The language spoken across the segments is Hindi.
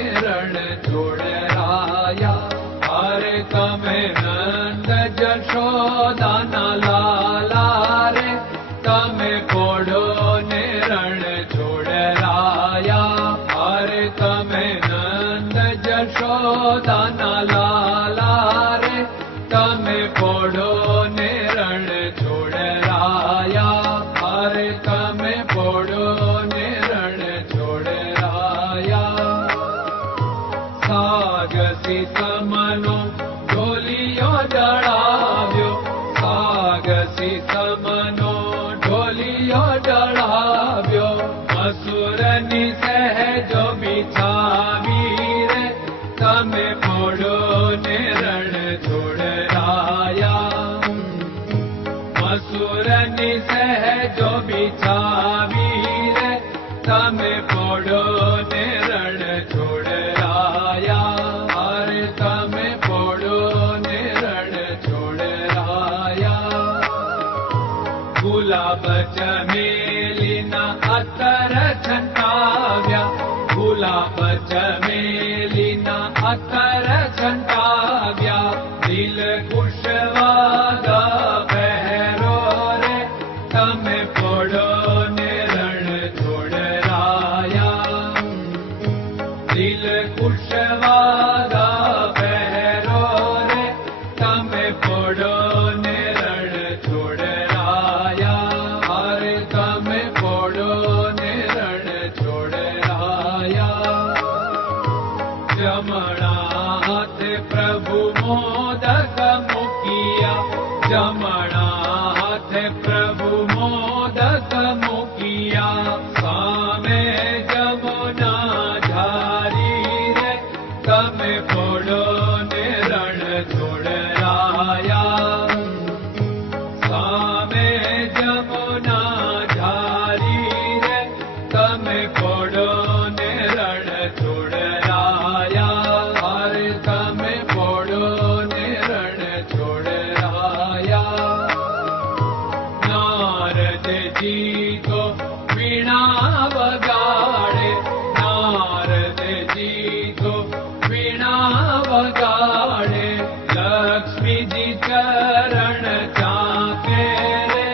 ने रण छोड़राया। अरे तमे नंद जशोदा ना लाला रे, तमे पोड़ो ने रण छोड़राया। अरे तमे नंद जशोदा ना लाला रे, तमे पोड़ो ने रण छोड़राया। अरे तमे पोड़ो ने रण छोड़राया। सागसी तमनो ढोलियो डळाव्यो, सागसी तमनो ढोलियो डळाव्यो। असुरनी सहजो बिछावी रे, तमे पोड़ो ने रण छोड़राया। असुरनी सहजो बिछावी रे, तमे पोड़ो ने रण छोड़राया। अरे तमे पोड़ो ने रण छोड़राया। गुलाब चमेलीना अतर छंटाव्या, गुलाब चमेलीना अतर छंटाव्या। दिल कुशवागा पहरो रे, तमे पोड़ो ने रण छोड़राया। दिल कुशवागा पहरो रे, तमे पोड़ो ने रण छोड़राया। अरे तमे पोड़ो ने रण छोड़राया। जमणा हाथ प्रभु मोदक मुकिया, जमणा हाथ प्रभु मोदक मुकिया। सामे जमुना झारी रे, तमे पोड़ो ने रण छोड़राया। सामे जमुना झारी रे, तमे पोड़ो ने रण छोड़राया। अरे तमे पोड़ो ने रण छोड़राया। नारद जी तो वीणा वगाड़े, नारद जी तो वीणा वगाड़े। लक्ष्मी जी चरण चाके रे,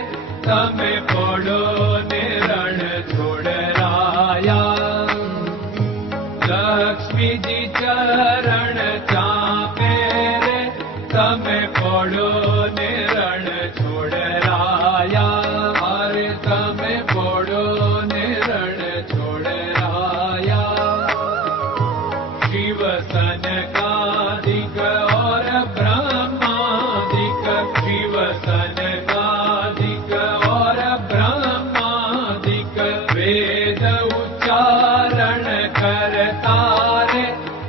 तमे पोड़ो ने रण छोड़राया। लक्ष्मी जी चरण चाके रे, तमे पोड़ो ने रण छोड़राया। अरे तमे पोड़ो ने रण छोड़राया। शिव सनकादिक और ब्रह्मादिक, शिव सनकादिक और ब्रह्मादिक। वेद उच्चारण करता रे,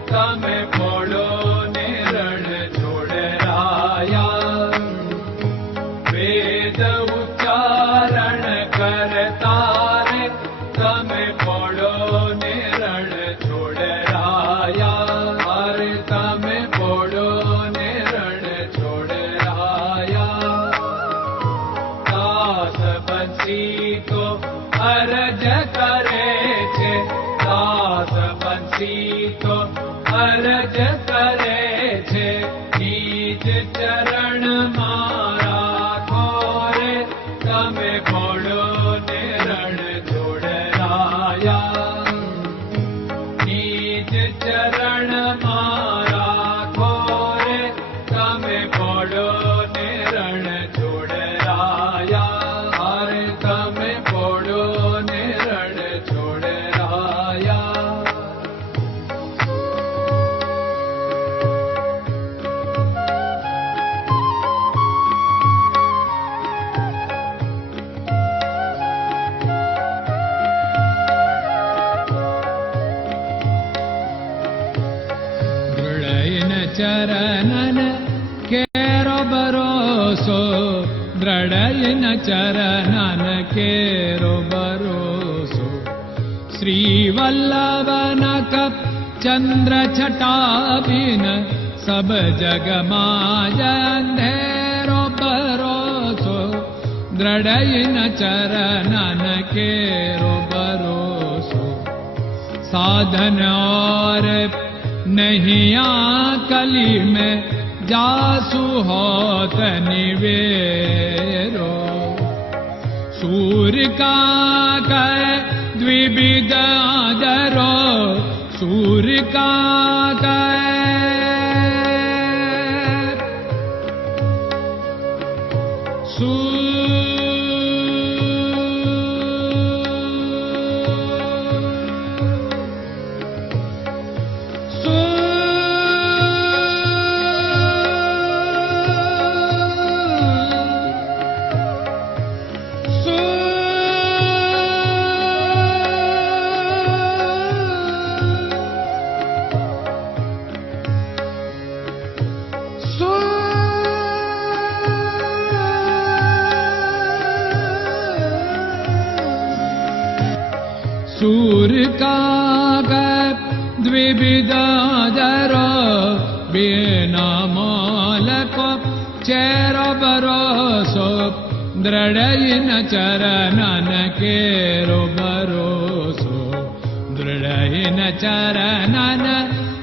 तमे पोड़ो ने रण छोड़राया। वेद उच्चारण करता रे, तमे पोड़ो ने रण छोड़राया। अरे तमे पोड़ो ने रण छोड़राया। दास बंसी तो अरज करे छे, दास बंसी तो अरज करे छे। नीज चरण मारा खोरे, तमे पोड़ो ने रण छोड़राया। नीज चरण मारा खोरे, तमे पोड़ो ने रण छोड़राया। अरे तमे पोड़ो ने रण छोड़राया। चरणन केरो भरोसो, दृढ़यन चरणन केरो भरोसो। श्रीवल्लभन कप चंद्र छटाबिन, सब जग माय अंधेरो भरोसो। दृढ़यन चरणन केरो भरोसो। साधन और नहीं कली में जासु होत निवेरो। सूर्य का कह द्विविध आदरो, सूर्य का कह सूर्य का द्विविधादरो, बिना मालको चेर भरोसो, दृढ़ चरणन केरो भरोसो, दृढ़ चरणन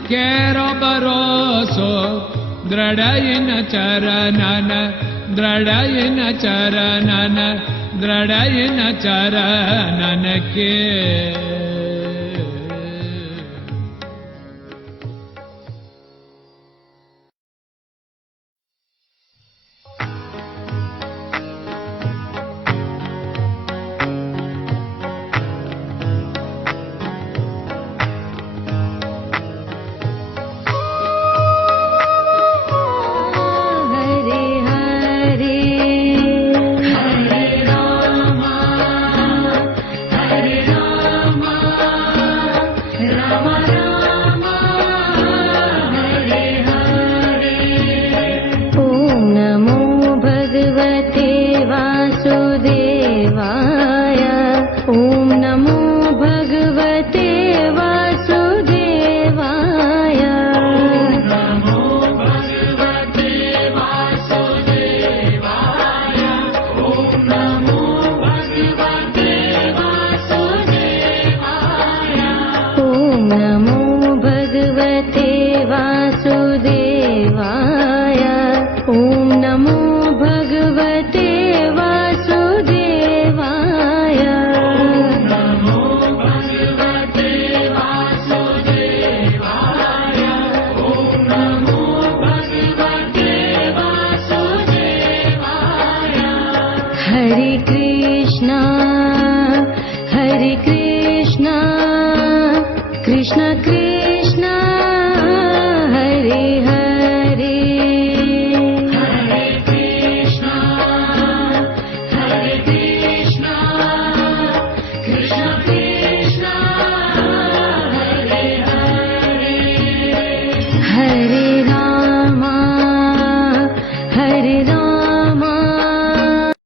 केरो भरोसो, दृढ़ चरणन, दृढ़ चरणन, दृढ़ चरणन के। नमो भगवते